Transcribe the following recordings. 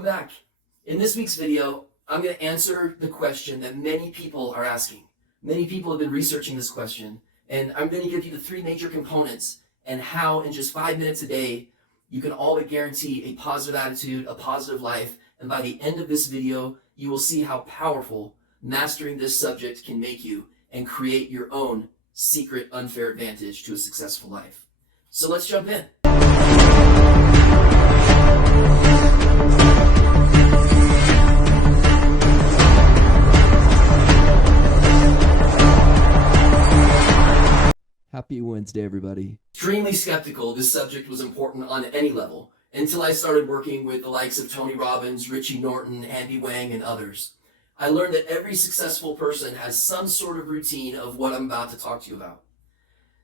Welcome back. In this week's video, I'm going to answer the question that many people are asking. Many people have been researching this question, and I'm going to give you the three major components and how in just 5 minutes a day, you can all but guarantee a positive attitude, a positive life, and by the end of this video, you will see how powerful mastering this subject can make you and create your own secret unfair advantage to a successful life. So let's jump in. Happy Wednesday, everybody. Extremely skeptical this subject was important on any level until I started working with the likes of Tony Robbins, Richie Norton, Andy Wang, and others. I learned that every successful person has some sort of routine of what I'm about to talk to you about.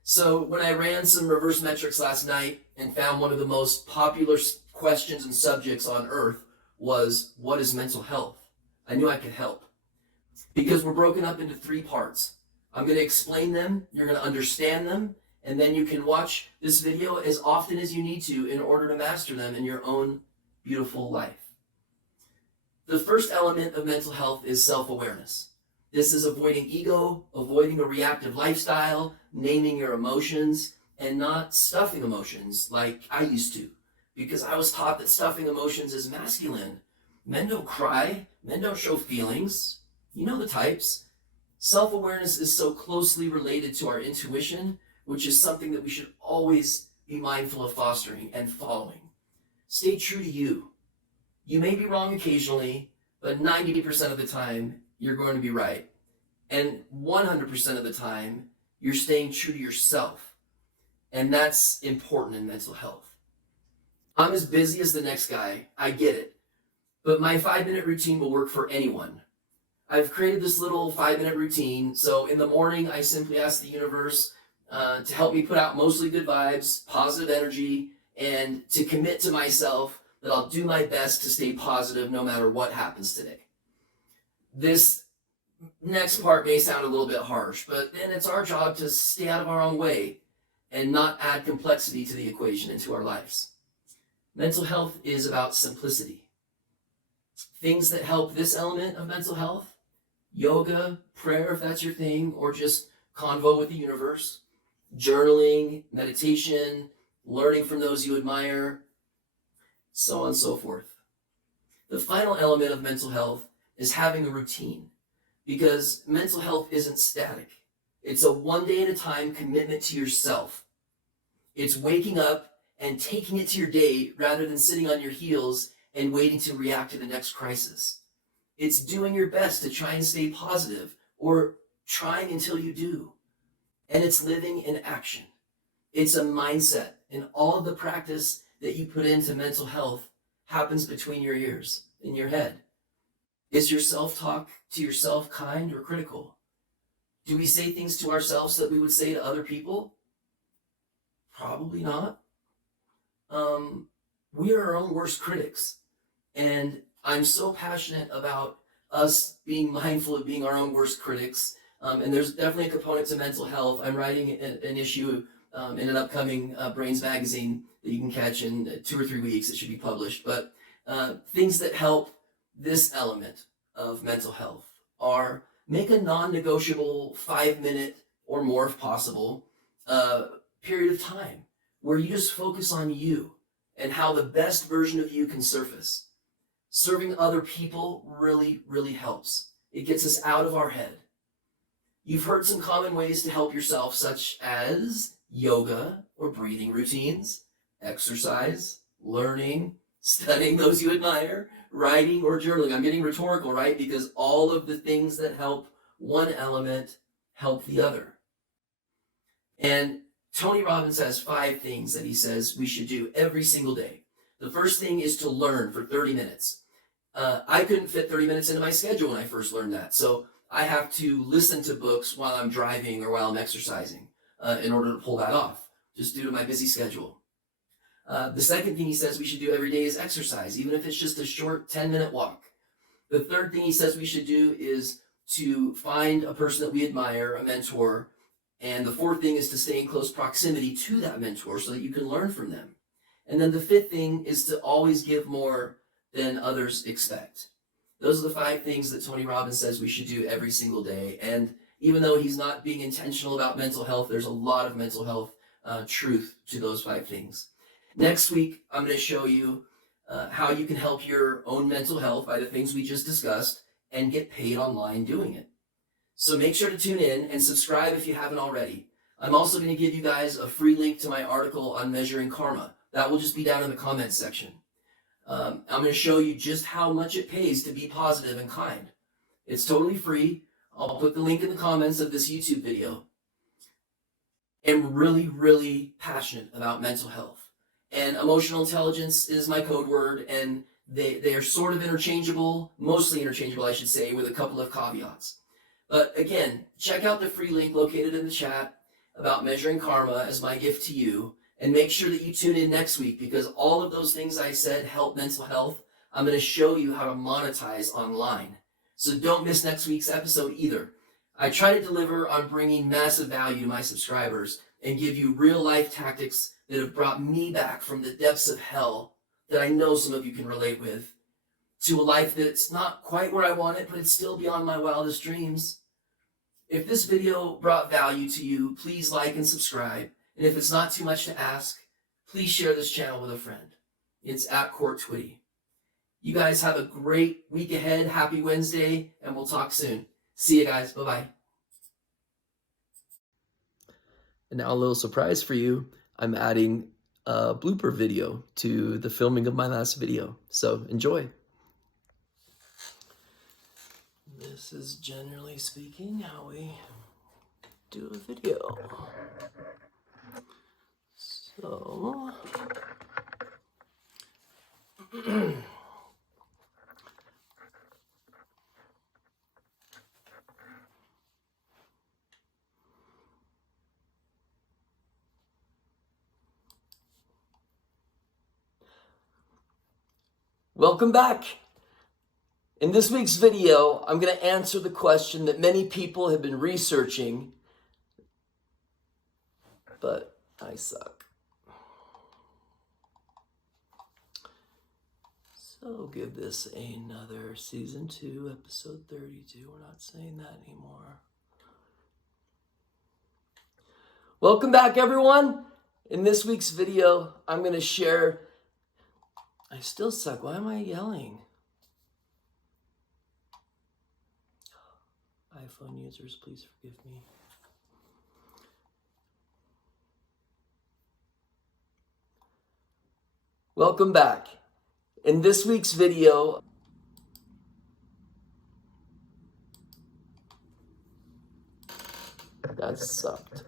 So when I ran some reverse metrics last night and found one of the most popular questions and subjects on earth was, what is mental health? I knew I could help because we're broken up into three parts. I'm going to explain them, you're going to understand them, and then you can watch this video as often as you need to in order to master them in your own beautiful life. The first element of mental health is self-awareness. This is avoiding ego, avoiding a reactive lifestyle, naming your emotions, and not stuffing emotions like I used to, because I was taught that stuffing emotions is masculine. Men don't cry, men don't show feelings. You know the types. Self-awareness is so closely related to our intuition, which is something that we should always be mindful of fostering and following. Stay true to you. You may be wrong occasionally, but 90% of the time, you're going to be right. And 100% of the time, you're staying true to yourself. And that's important in mental health. I'm as busy as the next guy, I get it. But my 5-minute routine will work for anyone. I've created this little 5-minute routine. So in the morning, I simply ask the universe to help me put out mostly good vibes, positive energy, and to commit to myself that I'll do my best to stay positive no matter what happens today. This next part may sound a little bit harsh, but then it's our job to stay out of our own way and not add complexity to the equation into our lives. Mental health is about simplicity. Things that help this element of mental health: yoga, prayer if that's your thing, or just convo with the universe, journaling, meditation, learning from those you admire, so on and so forth. The final element of mental health is having a routine, because mental health isn't static. It's a one day at a time commitment to yourself. It's waking up and taking it to your day rather than sitting on your heels and waiting to react to the next crisis. It's doing your best to try and stay positive, or trying until you do. And it's living in action. It's a mindset, and all of the practice that you put into mental health happens between your ears, in your head. Is your self-talk to yourself kind or critical? Do we say things to ourselves that we would say to other people? Probably not. We are our own worst critics. And I'm so passionate about us being mindful of being our own worst critics. And there's definitely a component to mental health. I'm writing an issue in an upcoming Brains magazine that you can catch in 2 or 3 weeks. It should be published. But things that help this element of mental health are: make a non-negotiable 5-minute or more, if possible, period of time where you just focus on you and how the best version of you can surface. Serving other people really, really helps. It gets us out of our head. You've heard some common ways to help yourself, such as yoga or breathing routines, exercise, learning, studying those you admire, writing, or journaling. I'm getting rhetorical, right? Because all of the things that help one element help the other. And Tony Robbins has 5 things that he says we should do every single day. The first thing is to learn for 30 minutes. I couldn't fit 30 minutes into my schedule when I first learned that. So I have to listen to books while I'm driving or while I'm exercising in order to pull that off, just due to my busy schedule. The second thing he says we should do every day is exercise, even if it's just a short 10-minute walk. The third thing he says we should do is to find a person that we admire, a mentor. And the fourth thing is to stay in close proximity to that mentor so that you can learn from them. And then the fifth thing is to always give more than others expect. Those are the 5 things that Tony Robbins says we should do every single day. And even though he's not being intentional about mental health, there's a lot of mental health truth to those 5 things. Next week, I'm going to show you how you can help your own mental health by the things we just discussed and get paid online doing it. So make sure to tune in and subscribe if you haven't already. I'm also going to give you guys a free link to my article on measuring karma. That will just be down in the comments section. I'm going to show you just how much it pays to be positive and kind. It's totally free. I'll put the link in the comments of this YouTube video. I'm really, really passionate about mental health. And emotional intelligence is my code word, and they are sort of interchangeable, mostly interchangeable, I should say, with a couple of caveats. But again, check out the free link located in the chat about measuring karma as my gift to you, and make sure that you tune in next week, because all of those things I said help mental health. I'm going to show you how to monetize online. So don't miss next week's episode either. I try to deliver on bringing massive value to my subscribers and give you real life tactics that have brought me back from the depths of hell that I know some of you can relate with, to a life that's not quite where I want it, but it's still beyond my wildest dreams. If this video brought value to you, please like and subscribe. And if it's not too much to ask, please share this channel with a friend. It's @Cort Twitty. You guys have a great week ahead. Happy Wednesday, and we'll talk soon. See you guys. Bye-bye. And now a little surprise for you. I'm adding a blooper video to the filming of my last video. So enjoy. This is generally speaking how we do a video. So welcome back. In this week's video, I'm going to answer the question that many people have been researching, but I suck. So give this another season 2, episode 32. We're not saying that anymore. Welcome back, everyone. In this week's video, I'm going to share... I still suck. Why am I yelling? iPhone users, please forgive me. Welcome back. In this week's video, that sucked.